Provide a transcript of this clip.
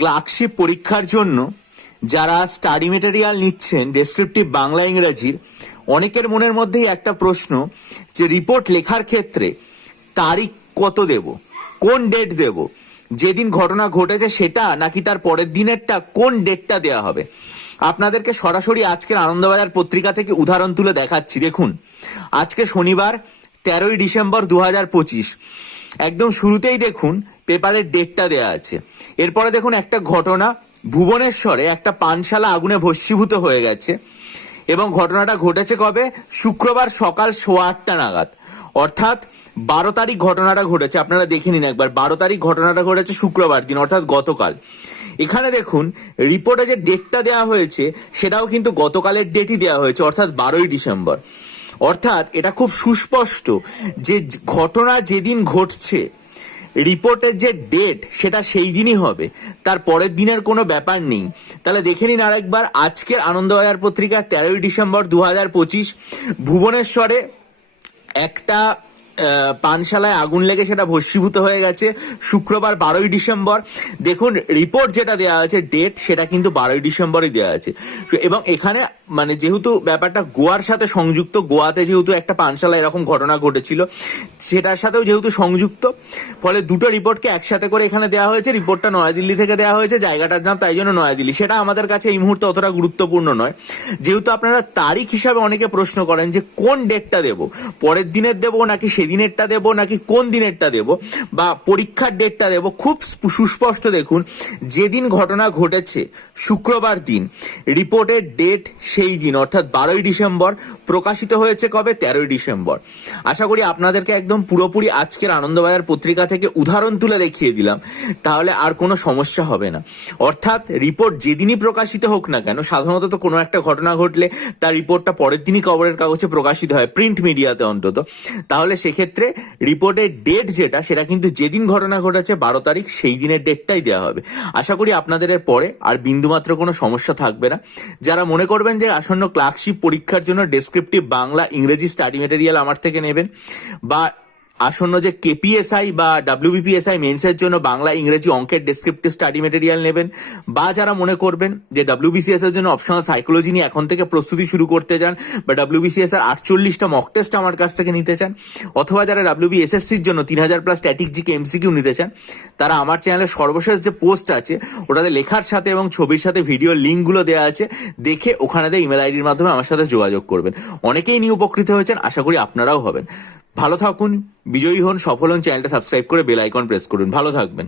Clerkship পরীক্ষার জন্য যারা স্টাডি মেটেরিয়াল নিচ্ছেন ডেসক্রিপটিভ বাংলা ইংরাজির, অনেকের মনের মধ্যেই একটা প্রশ্ন যে রিপোর্ট লেখার ক্ষেত্রে তারিখ কত দেব, কোন ডেট দেব, যেদিন ঘটনা ঘটেছে সেটা নাকি তার পরের দিনেরটা, কোন ডেটটা দেওয়া হবে। আপনাদেরকে সরাসরি আজকের আনন্দবাজার পত্রিকা থেকে উদাহরণ তুলে দেখাচ্ছি। দেখুন, আজকে শনিবার 13ই ডিসেম্বর 2025। একদম শুরুতেই দেখুন পেপারের ডেটটা দেয়া আছে। এরপরে দেখুন একটা ঘটনা, ভুবনেশ্বরে একটা পানশালা আগুনে ভস্মীভূত হয়ে গেছে এবং ঘটনাটা ঘটেছে কবে? শুক্রবার সকাল 8:15 নাগাদ, অর্থাৎ 12 তারিখ ঘটনাটা ঘটেছে। আপনারা দেখে নিন একবার, 12 তারিখ ঘটনাটা ঘটেছে শুক্রবার দিন, অর্থাৎ গতকাল। এখানে দেখুন রিপোর্টে যে ডেটটা দেওয়া হয়েছে সেটাও কিন্তু গতকালের ডেটই দেওয়া হয়েছে, অর্থাৎ 12ই ডিসেম্বর। অর্থাৎ এটা খুব সুস্পষ্ট যে ঘটনা যেদিন ঘটছে রিপোর্টের যে ডেট সেটা সেই দিনই হবে, তার পরের দিনের কোনো ব্যাপার নেই। তাহলে দেখে নিন আরেকবার, আজকের আনন্দবাজার পত্রিকা 13ই ডিসেম্বর 2025, ভুবনেশ্বরে একটা পানশালায় আগুন লেগে সেটা ভস্মীভূত হয়ে গেছে শুক্রবার 12ই ডিসেম্বর। দেখুন রিপোর্ট যেটা দেওয়া আছে ডেট সেটা কিন্তু 12ই ডিসেম্বরই দেওয়া আছে। এবং এখানে মানে যেহেতু ব্যাপারটা গোয়ার সাথে সংযুক্ত, গোয়াতে যেহেতু একটা পানশালা এরকম ঘটনা ঘটেছিল সেটার সাথেও যেহেতু সংযুক্ত, ফলে দুটো রিপোর্টকে একসাথে করে এখানে দেওয়া হয়েছে। রিপোর্টটা নয়াদিল্লি থেকে দেওয়া হয়েছে, জায়গাটার নাম তাই জন্য নয়াদিল্লি। সেটা আমাদের কাছে এই মুহূর্তে অতটা গুরুত্বপূর্ণ নয়। যেহেতু আপনারা তারিখ হিসাবে অনেকে প্রশ্ন করেন যে কোন ডেটটা দেব, পরের দিনের দেব নাকি সেদিনেরটা দেব নাকি কোন দিনেরটা দেব বা পরীক্ষার ডেটটা দেব, খুব সুস্পষ্ট দেখুন যেদিন ঘটনা ঘটেছে শুক্রবার দিন, রিপোর্টের ডেট সেই দিন, অর্থাৎ 12ই ডিসেম্বর। প্রকাশিত হয়েছে কবে? 13ই ডিসেম্বর। আশা করি আপনাদেরকে একদম পুরোপুরি আজকের আনন্দবাজার পত্রিকা থেকে উদাহরণ তুলে দেখিয়ে দিলাম, তাহলে আর কোনো সমস্যা হবে না। অর্থাৎ রিপোর্ট যেদিনই প্রকাশিত হোক না কেন, সাধারণত তো কোনো একটা ঘটনা ঘটলে তার রিপোর্টটা পরের দিনই খবরের কাগজে প্রকাশিত হয়, প্রিন্ট মিডিয়াতে অন্তত। তাহলে সেক্ষেত্রে রিপোর্টের ডেট যেটা সেটা কিন্তু যেদিন ঘটনা ঘটেছে 12 তারিখ সেই দিনের ডেটটাই দেওয়া হবে। আশা করি আপনাদের এর পরে আর বিন্দুমাত্র কোনো সমস্যা থাকবে না। যারা মনে করবেন যে আসন্ন ক্লার্কশিপ পরীক্ষার জন্য ডেসক্রিপটিভ বাংলা ইংরেজি স্টাডি মেটেরিয়াল আমার থেকে নেবেন, বা আসন্ন যে কেপিএসআই বা ডাব্লিউবিপিএসআই মেন্সের জন্য বাংলা ইংরেজি অঙ্কের ডেসক্রিপটিভ স্টাডি মেটেরিয়াল নেবেন, বা যারা মনে করবেন যে ডাব্লিউবিসিএস এর জন্য অপশনাল সাইকোলজি নিয়ে এখন থেকে প্রস্তুতি শুরু করতে চান, বা ডাব্লিউবিসিএস এর 48টা মক টেস্ট আমার কাছ থেকে নিতে চান, অথবা যারা ডাব্লিউবিএসএসসির জন্য 3000+ স্ট্যাটিক জিকে এমসিকিউ নিতে চান, তারা আমার চ্যানেলের সর্বশেষ যে পোস্ট আছে ওটাতে লেখার সাথে এবং ছবির সাথে ভিডিওর লিঙ্কগুলো দেওয়া আছে, দেখে ওখানে ইমেল আইডির মাধ্যমে আমার সাথে যোগাযোগ করবেন। অনেকেই নিয়ে উপকৃত হয়েছেন, আশা করি আপনারাও হবেন। ভালো থাকুন, বিজয়ী হন, সফল হন, চ্যানেলটা সাবস্ক্রাইব করে বেল আইকন প্রেস করুন। ভালো থাকবেন।